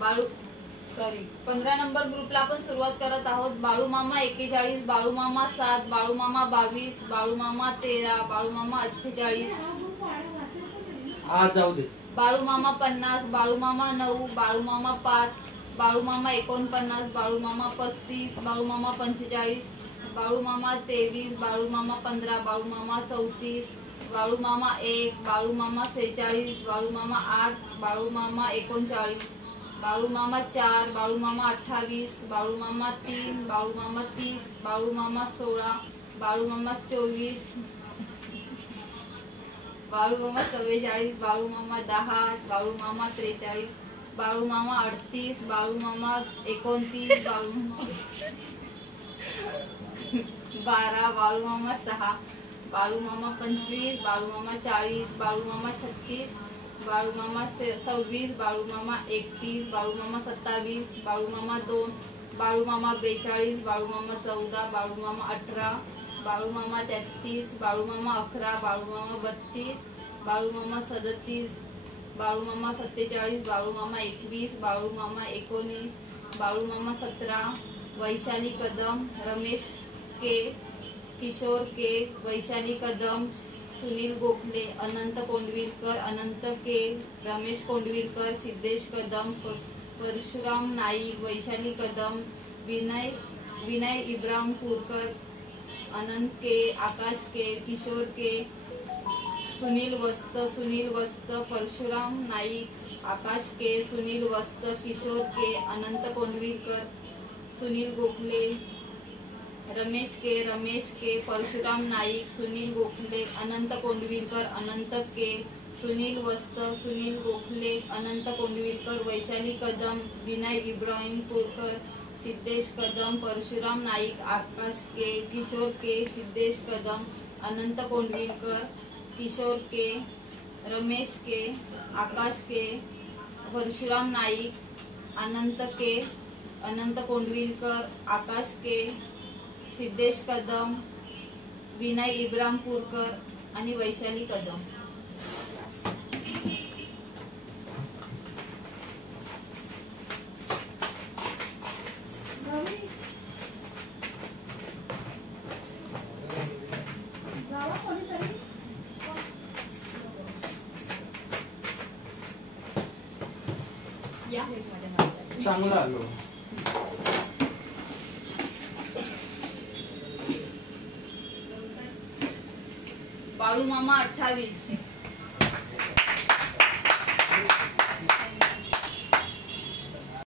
Balu 15 number ग्रुपला आपण सुरुवात करत आहोत. बाळू मामा 41, बाळू मामा 7, बाळू मामा 22, बाळू मामा 13, बाळू मामा 48, जाऊ दे. बाळू मामा 50, बाळू मामा 9, बाळू मामा 5, बाळू मामा 49, बाळू मामा 35, बाळू मामा 45, बाळू मामा 23, बाळू मामा 15, बाळू मामा 34, बाळू मामा 1, बाळू मामा 46, बाळू मामा 8, बाळू मामा 39, बाळू मामा 4, बाळू मामा 28, बाळू मामा 3, बाळू मामा 30, बाळू मामा 16, बाळू मामा 24, बाळू मामा 44, बाळू मामा 10, बाळू मामा 43, बाळू मामा 38, बाळू मामा 29, बाळू मामा 12, बाळू मामा 6, बाळू मामा 25, बाळू मामा 40, बाळू मामा 36, बाळू मामा 26, बाळू मामा 31, बाळू मामा 27, बाळू मामा 2, बाळू मामा 42, बाळू मामा 14, बाळू मामा 18, बाळू मामा 33, बाळू मामा 11, बाळू मामा 32, बाळू मामा 37, बाळू मामा 47, बाळू मामा 21, बाळू मामा 19, बाळू मामा 17, वैशाली कदम, रमेश के, किशोर के, वैशाली कदम, सुनील गोखले, अनंत कोंडविलकर, अनंत के, रमेश कोंडविलकर, सिद्धेश कदम, परशुराम नाईक, वैशाली कदम, विनय इब्राहिमपूरकर, अनंत के, आकाश के, किशोर के, सुनील वस्त, परशुराम नाईक, आकाश के, सुनील वस्त, किशोर के, अनंत कोंडविलकर, सुनील गोखले, रमेश के, परशुराम नाईक, सुनील गोखले, अनंत कोंडविलकर, अनंत के, सुनील वस्त, सुनील गोखले, अनंत कोंडविलकर, वैशाली कदम, विनय इब्राहिमपूरकर, सिद्धेश कदम, परशुराम नाईक, आकाश के, किशोर के, सिद्धेश कदम, अनंत कोंडविलकर, किशोर के, रमेश के, आकाश के, परशुराम नाईक, अनंत के, अनंत कोंडविलकर, आकाश के, सिद्धेश कदम, विनय इब्राहिमपूरकर आणि वैशाली कदम. चांगलं आलो. बाळू मामा 28,